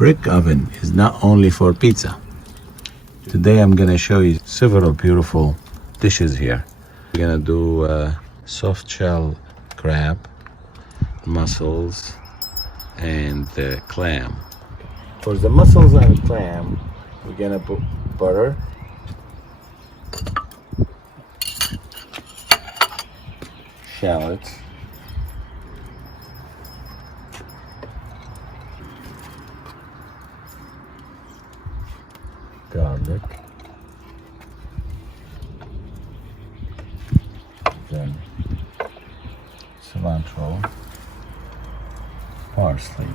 brick oven is not only for pizza. Today I'm gonna show you several beautiful dishes here. We're gonna do soft shell crab, mussels, and clam. For the mussels and clam, we're gonna put butter, shallots, garlic, then cilantro, parsley,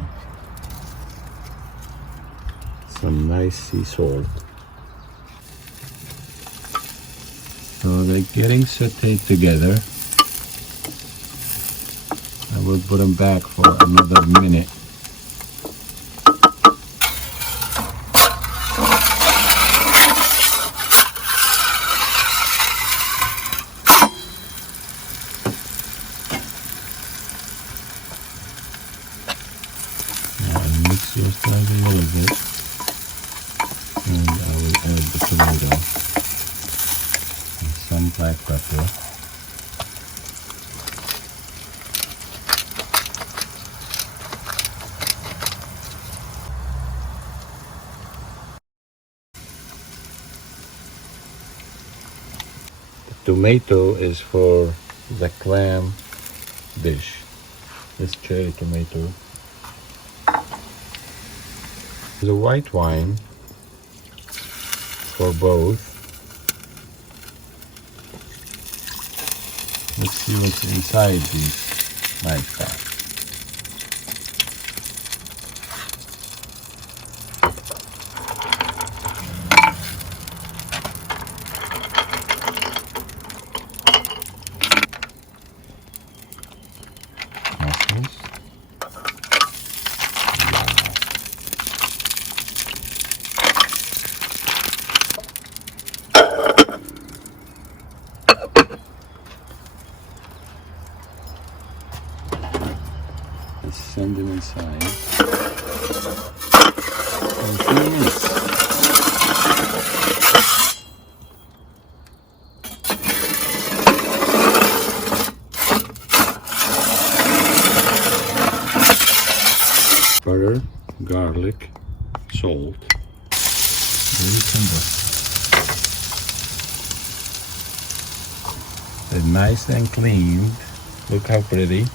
some nice sea salt. So they're getting sauteed together. I will put them back for another minute. Now mix your stuff a little bit, and I will add the tomato and some black pepper. Tomato is for the clam dish. This cherry tomato. The white wine for both. Let's see what's inside these nice bags. Mussels. Let's send them inside. In a few minutes. Butter, garlic, salt. Very simple. They're nice and clean. Look how pretty.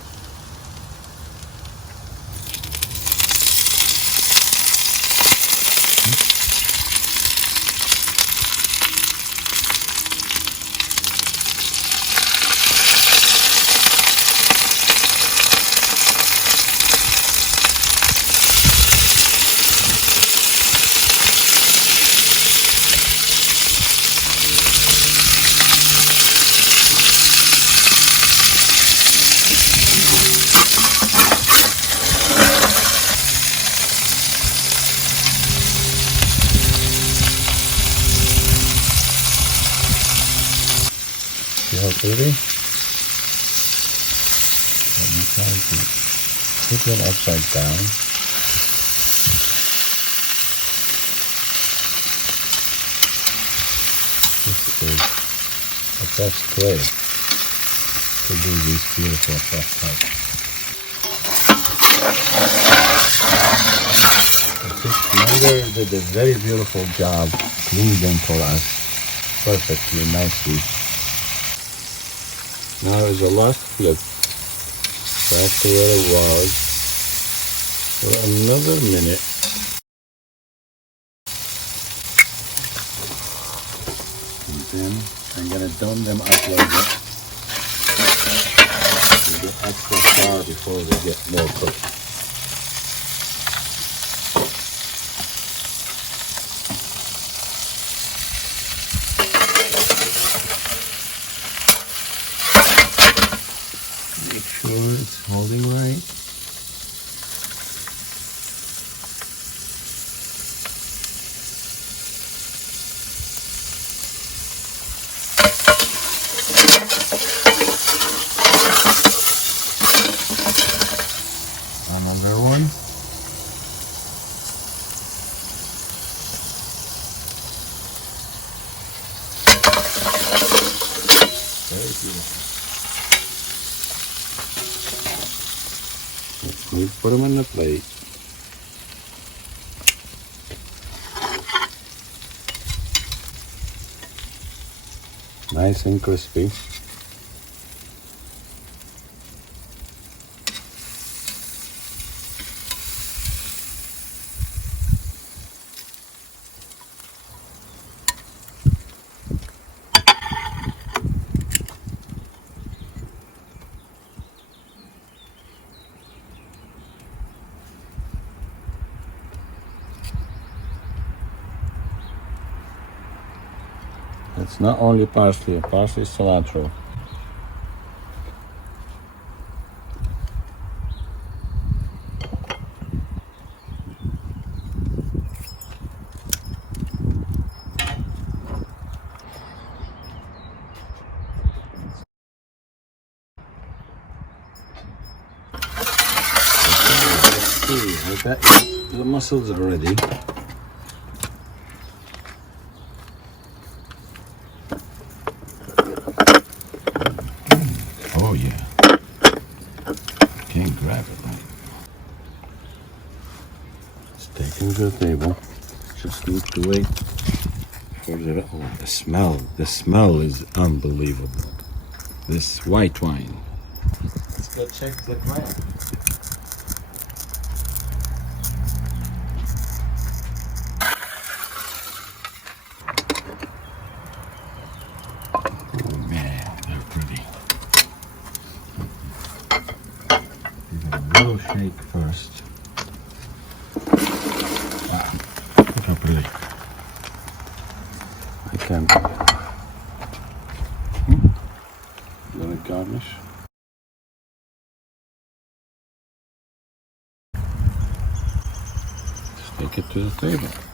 See how pretty? Let me try to put them upside down. This is the best way to do these beautiful soft types. The mother did a very beautiful job cleaning them for us perfectly, nicely. Now is the last flip back to where it was for another minute. And then I'm going to dump them up like that. They get extra far before they get more cooked. Make sure it's holding right. Another one. We put them in the plate. Nice and crispy. It's not only parsley, parsley, cilantro. I bet the mussels are ready. Oh yeah. Can't grab it right. It's taken to the table. Just need to wait for the the smell. The smell is unbelievable. This white wine. Let's go check the clam. Oh man, they're pretty. Give it a little shake first. Wow, look how pretty. I can. Let it garnish. Just take it to the table.